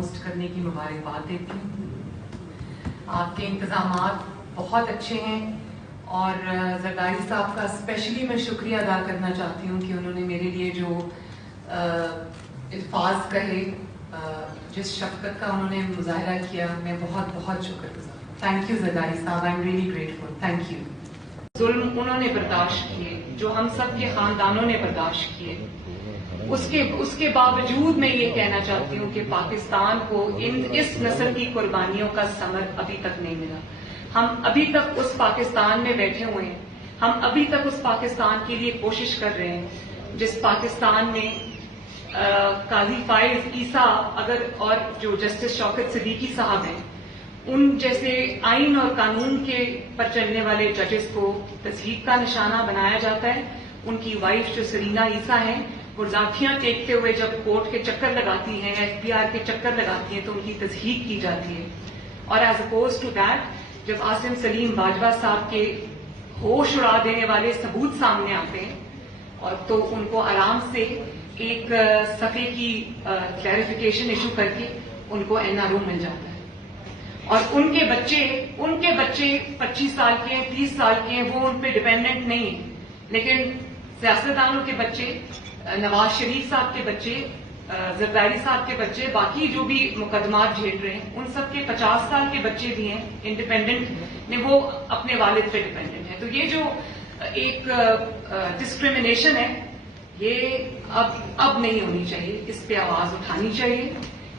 Host کرنے کی مبارکباد دیتی ہوں. آپ کے انتظامات بہت اچھے ہیں اور زرداری صاحب کا اسپیشلی میں شکریہ ادا کرنا چاہتی ہوں کہ انہوں نے میرے لیے جو الفاظ کہے, جس شفقت کا انہوں نے مظاہرہ کیا, میں بہت بہت شکر گزار ہوں. تھینک یو زرداری صاحب, I am really grateful. Thank you. ظلم انہوں نے برداشت کیے جو ہم سب کے خاندانوں نے برداشت کیے. اس کے باوجود میں یہ کہنا چاہتی ہوں کہ پاکستان کو اس نسل کی قربانیوں کا ثمر ابھی تک نہیں ملا. ہم ابھی تک اس پاکستان میں بیٹھے ہوئے ہیں, ہم ابھی تک اس پاکستان کے لیے کوشش کر رہے ہیں جس پاکستان میں قاضی فائز عیسیٰ اور جو جسٹس شوکت صدیقی صاحب ہیں, ان جیسے آئین اور قانون کے پر چلنے والے ججز کو تضحیک کا نشانہ بنایا جاتا ہے. ان کی وائف جو سرینا عیسیٰ ہیں, وہ لاٹھیاں ٹیکتے ہوئے جب کورٹ کے چکر لگاتی ہیں, ایف بی آر کے چکر لگاتی ہیں, تو ان کی تضحیک کی جاتی ہے. اور ایز اپوز ٹو دیٹ جب عاصم سلیم باجوہ صاحب کے ہوش اڑا دینے والے ثبوت سامنے آتے ہیں اور تو ان کو آرام سے ایک صفحے کی کلیریفیکیشن ایشو کر کے ان کو این آر او مل جاتا ہے. اور ان کے بچے 25 سال کے ہیں, 30 سال کے ہیں, وہ ان پہ ڈپینڈنٹ نہیں ہیں. لیکن سیاستدانوں کے بچے, نواز شریف صاحب کے بچے, زرداری صاحب کے بچے, باقی جو بھی مقدمات جھیل رہے ہیں, ان سب کے 50 سال کے بچے بھی ہیں انڈیپینڈنٹ نے, وہ اپنے والد پہ ڈپینڈنٹ ہیں. تو یہ جو ایک ڈسکریمنیشن ہے, یہ اب نہیں ہونی چاہیے. اس پہ آواز اٹھانی چاہیے.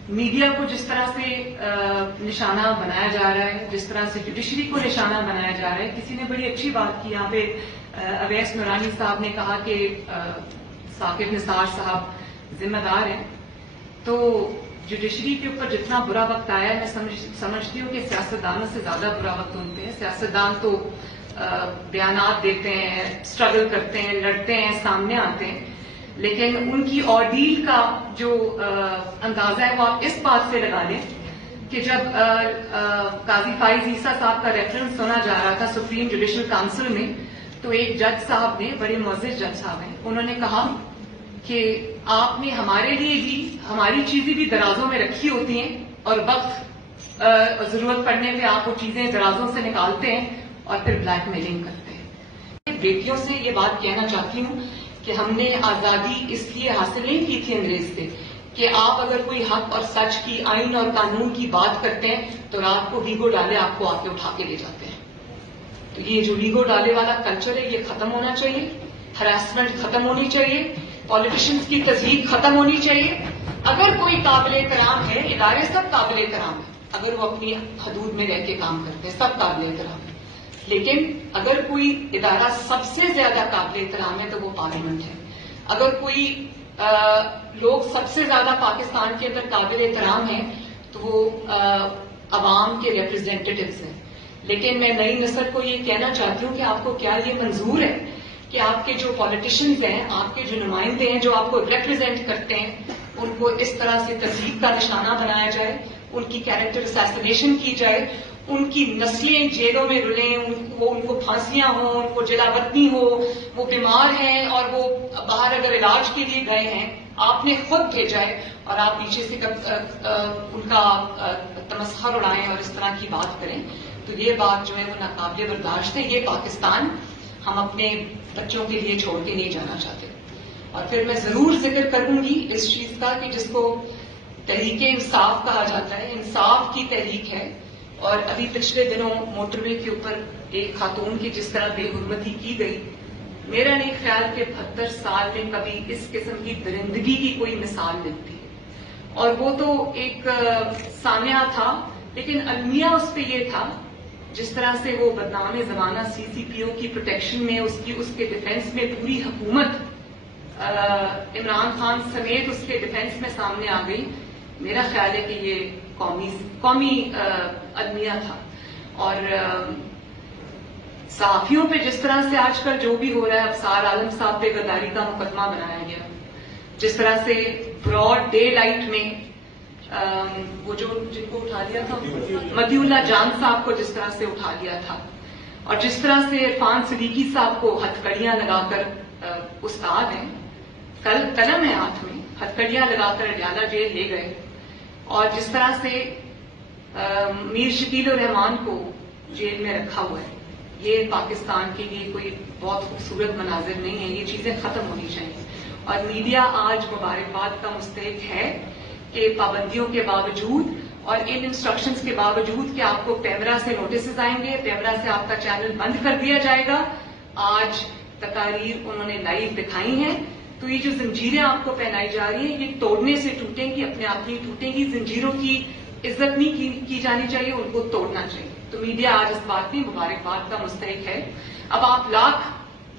میڈیا کو جس طرح سے نشانہ بنایا جا رہا ہے, جس طرح سے جوڈیشری کو نشانہ بنایا جا رہا ہے, کسی نے بڑی اچھی بات کی یہاں پہ, اویس نورانی صاحب نے کہا کہ ثاقب نثار صاحب ذمہ دار ہیں. تو جوڈیشری کے اوپر جتنا برا وقت آیا ہے, میں سمجھتی ہوں کہ سیاستدانوں سے زیادہ برا وقت ان پہ ہے. سیاستدان تو بیانات دیتے ہیں, اسٹرگل کرتے ہیں, لڑتے ہیں, سامنے آتے ہیں, لیکن ان کی آرڈیل کا جو اندازہ ہے وہ آپ اس بات سے لگا لیں کہ جب قاضی فائز عیسیٰ صاحب کا ریفرنس سنا جا رہا تھا سپریم جوڈیشل کاؤنسل میں, تو ایک جج صاحب نے, بڑے معزز جج صاحب ہیں, انہوں نے کہا کہ آپ نے ہمارے لیے بھی ہماری چیزیں بھی درازوں میں رکھی ہوتی ہیں اور وقت ضرورت پڑنے پہ آپ وہ چیزیں درازوں سے نکالتے ہیں اور پھر بلیک میلنگ کرتے ہیں. بیٹیوں سے یہ بات کہنا چاہتی ہوں کہ ہم نے آزادی اس لیے حاصل نہیں کی تھی انگریز سے کہ آپ اگر کوئی حق اور سچ کی, آئین اور قانون کی بات کرتے ہیں تو رات کو ویگو ڈالے آپ کو آ کے اٹھا کے لے جاتے ہیں. تو یہ جو ویگو ڈالے والا کلچر ہے, یہ ختم ہونا چاہیے. ہراسمنٹ ختم ہونی چاہیے. پالیٹیشینز کی تضحیک ختم ہونی چاہیے. اگر کوئی قابل احترام ہے, ادارے سب قابل احترام ہیں اگر وہ اپنی حدود میں رہ کے کام کرتے ہیں, سب قابل احترام ہیں. لیکن اگر کوئی ادارہ سب سے زیادہ قابل احترام ہے تو وہ پارلیمنٹ ہے. اگر کوئی لوگ سب سے زیادہ پاکستان کے اندر قابل احترام ہیں تو وہ عوام کے ریپرزینٹیٹیوز ہیں. لیکن میں نئی نسل کو یہ کہنا چاہتی ہوں کہ آپ کو کیا یہ منظور ہے کہ آپ کے جو پالیٹیشینز ہیں, آپ کے جو نمائندے ہیں, جو آپ کو ریپرزینٹ کرتے ہیں, ان کو اس طرح سے تضحیک کا نشانہ بنایا جائے, ان کی کیریکٹر اسیسینیشن کی جائے, ان کی نسلیں جیلوں میں رلیں, ان کو پھانسیاں ہوں, ان کو جلا وطنی ہو, وہ بیمار ہیں اور وہ باہر اگر علاج کے لیے گئے ہیں, آپ نے خود بھیجا ہے اور آپ پیچھے سے ان کا تمسخر اڑائیں اور اس طرح کی بات کریں, تو یہ بات جو ہے وہ ناقابل برداشت ہے. یہ پاکستان ہم اپنے بچوں کے لیے چھوڑ کے نہیں جانا چاہتے. اور پھر میں ضرور ذکر کروں گی اس چیز کا کہ جس کو تحریک انصاف کہا جاتا ہے, انصاف کی تحریک ہے. اور ابھی پچھلے دنوں موٹر وے کے اوپر ایک خاتون کی جس طرح بے حرمتی کی گئی, میرا نہیں خیال کہ 72 سال میں کبھی اس قسم کی درندگی کی کوئی مثال ملتی ہے. اور وہ تو ایک سانحہ تھا, لیکن المیہ اس پہ یہ تھا جس طرح سے وہ بدنام زمانہ سی سی پی او کی پروٹیکشن میں, اس کے ڈیفینس میں پوری حکومت عمران خان سمیت اس کے ڈیفینس میں سامنے آ گئی. میرا خیال ہے کہ یہ قومی المیہ تھا. اور صحافیوں پہ جس طرح سے آج کل جو بھی ہو رہا ہے, ابصار عالم صاحب پہ غداری کا مقدمہ بنایا گیا, جس طرح سے براڈ ڈے لائٹ میں وہ جو جن کو اٹھا لیا تھا, مدی اللہ جان صاحب کو جس طرح سے اٹھا لیا تھا, اور جس طرح سے عرفان صدیقی صاحب کو ہتھکڑیاں لگا کر, استاد ہیں, قلم ہے ہاتھ میں, ہتھکڑیاں لگا کر اڈیالہ جیل لے گئے. اور جس طرح سے میر شکیل الرحمان کو جیل میں رکھا ہوا ہے، یہ پاکستان کے لیے کوئی بہت خوبصورت مناظر نہیں ہے. یہ چیزیں ختم ہونی چاہیے. اور میڈیا آج مبارکباد کا مستحق ہے کہ پابندیوں کے باوجود اور ان انسٹرکشنز کے باوجود کہ آپ کو پیمرا سے نوٹسز آئیں گے، پیمرا سے آپ کا چینل بند کر دیا جائے گا، آج تقاریر انہوں نے لائیو دکھائی ہیں. تو یہ جو زنجیریں آپ کو پہنائی جا رہی ہیں یہ توڑنے سے ٹوٹیں گی، اپنے آپ ہی ٹوٹیں گی. زنجیروں کی عزت نہیں کی جانی چاہیے، ان کو توڑنا چاہیے. تو میڈیا آج اس بات میں مبارکباد کا مستحق ہے. اب آپ لاکھ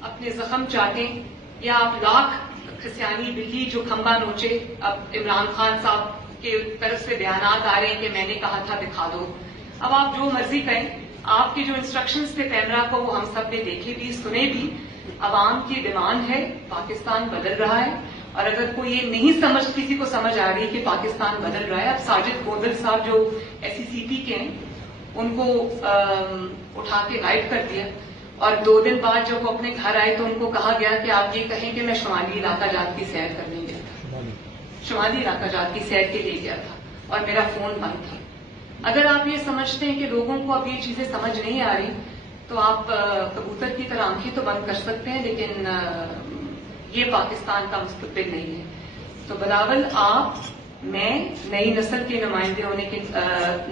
اپنے زخم چاٹیں یا آپ لاکھ کھسیانی بلی جو کھمبا نوچے، اب عمران خان صاحب کی طرف سے بیانات آ رہے ہیں کہ میں نے کہا تھا دکھا دو. اب آپ جو مرضی کریں، آپ کے جو انسٹرکشنز تھے پیمرا کو وہ ہم سب نے دیکھے بھی سنے بھی. عوام کی ڈیمانڈ ہے، پاکستان بدل رہا ہے. اور اگر کوئی یہ نہیں سمجھ، کسی کو سمجھ آ رہی ہے کہ پاکستان بدل رہا ہے، اب ساجد گوندل صاحب جو SECP کے ہیں ان کو اٹھا کے غائب کر دیا. اور 2 دن بعد جب وہ اپنے گھر آئے تو ان کو کہا گیا کہ آپ یہ کہیں کہ میں شمالی علاقہ جات کی سیر کرنے گیا تھا، شمالی علاقہ جات کی سیر کے لیے گیا تھا اور میرا فون بند تھا. اگر آپ یہ سمجھتے ہیں کہ لوگوں کو اب یہ چیزیں سمجھ نہیں آ رہی تو آپ کبوتر کی طرح آنکھیں تو بند کر سکتے ہیں، لیکن یہ پاکستان کا مستقبل نہیں ہے. تو بلاول آپ، میں، نئی نسل کے نمائندے ہونے کے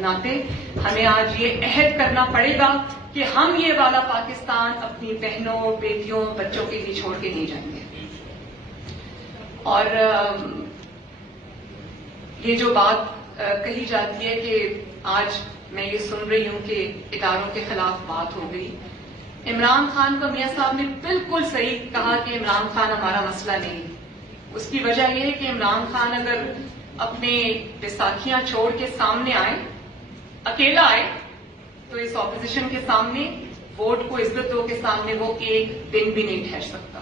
ناطے ہمیں آج یہ عہد کرنا پڑے گا کہ ہم یہ والا پاکستان اپنی بہنوں، بیٹیوں، بچوں کے لیے چھوڑ کے نہیں جائیں گے. اور یہ جو بات کہی جاتی ہے کہ آج میں یہ سن رہی ہوں کہ اداروں کے خلاف بات ہو گئی. عمران خان کا میاں صاحب نے بالکل صحیح کہا کہ عمران خان ہمارا مسئلہ نہیں. اس کی وجہ یہ ہے کہ عمران خان اگر اپنے بیساکھیاں چھوڑ کے سامنے آئے، اکیلا آئے، تو اس اپوزیشن کے سامنے، ووٹ کو عزت دو کے سامنے وہ ایک دن بھی نہیں ٹھہر سکتا.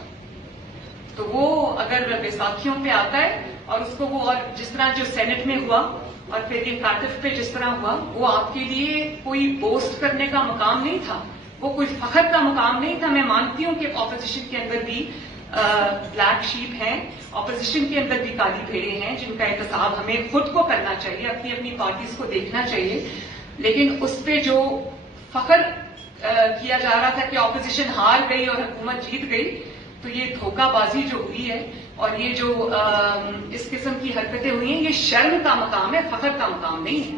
تو وہ اگر بیساکھیوں پہ آتا ہے اور اس کو وہ، اور جس طرح جو سینٹ میں ہوا اور پھر یہ کارٹف پہ جس طرح ہوا، وہ آپ کے لیے کوئی بوسٹ کرنے کا مقام نہیں تھا، وہ کوئی فخر کا مقام نہیں تھا. میں مانتی ہوں کہ اپوزیشن کے اندر بھی بلیک شیپ ہیں، اپوزیشن کے اندر بھی کالی بھیڑیں ہیں جن کا احتساب ہمیں خود کو کرنا چاہیے، اپنی اپنی پارٹیز کو دیکھنا چاہیے. لیکن اس پہ جو فخر کیا جا رہا تھا کہ اپوزیشن ہار گئی اور حکومت جیت گئی، تو یہ دھوکہ بازی جو ہوئی ہے اور یہ جو اس قسم کی حرکتیں ہوئی ہیں، یہ شرم کا مقام ہے، فخر کا مقام نہیں ہے.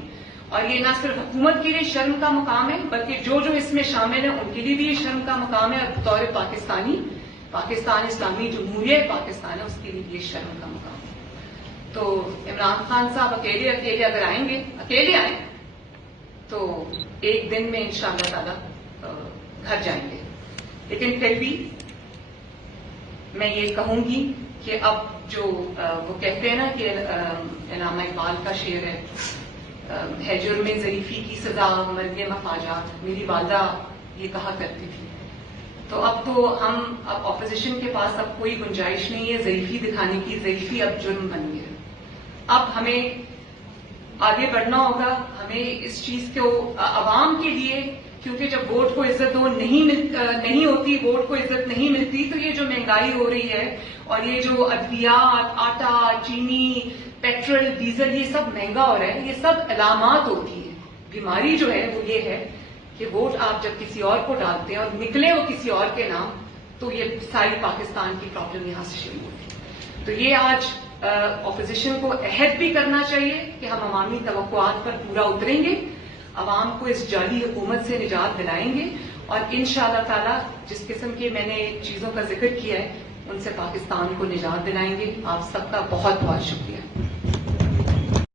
اور یہ نہ صرف حکومت کے لیے شرم کا مقام ہے بلکہ جو جو اس میں شامل ہیں ان کے لیے بھی یہ شرم کا مقام ہے. اور بطور پاکستانی، پاکستان اسلامی جمہوریہ پاکستان ہے، اس کے لیے یہ شرم کا مقام ہے. تو عمران خان صاحب اکیلے اگر آئیں گے، اکیلے آئیں تو ایک دن میں انشاءاللہ تعالی گھر جائیں گے. لیکن پھر بھی میں یہ کہوں گی کہ اب جو وہ کہتے ہیں نا کہ علامہ اقبال کا شعر ہے جرم ظریفی کی سزا مرگ مفاجات، میری والدہ یہ کہا کرتی تھی. تو اب تو ہم، اب اپوزیشن کے پاس اب کوئی گنجائش نہیں ہے ظریفی دکھانے کی. ظریفی اب جرم بن گیا. اب ہمیں آگے بڑھنا ہوگا. ہمیں اس چیز کو عوام کے لیے، کیونکہ جب ووٹ کو عزت نہیں ہوتی، ووٹ کو عزت نہیں ملتی، تو یہ جو مہنگائی ہو رہی ہے اور یہ جو ادویات، آٹا، چینی، پیٹرول، ڈیزل، یہ سب مہنگا ہو رہا ہے، یہ سب علامات ہوتی ہیں. بیماری جو ہے وہ یہ ہے کہ ووٹ آپ جب کسی اور کو ڈالتے ہیں اور نکلے وہ کسی اور کے نام، تو یہ ساری پاکستان کی پرابلم یہاں سے شروع ہوتی ہے. تو یہ آج اپوزیشن کو عہد بھی کرنا چاہیے کہ ہم عوامی توقعات پر پورا اتریں گے، عوام کو اس جعلی حکومت سے نجات دلائیں گے، اور انشاءاللہ تعالی جس قسم کے میں نے چیزوں کا ذکر کیا ہے ان سے پاکستان کو نجات دلائیں گے. آپ سب کا بہت بہت شکریہ.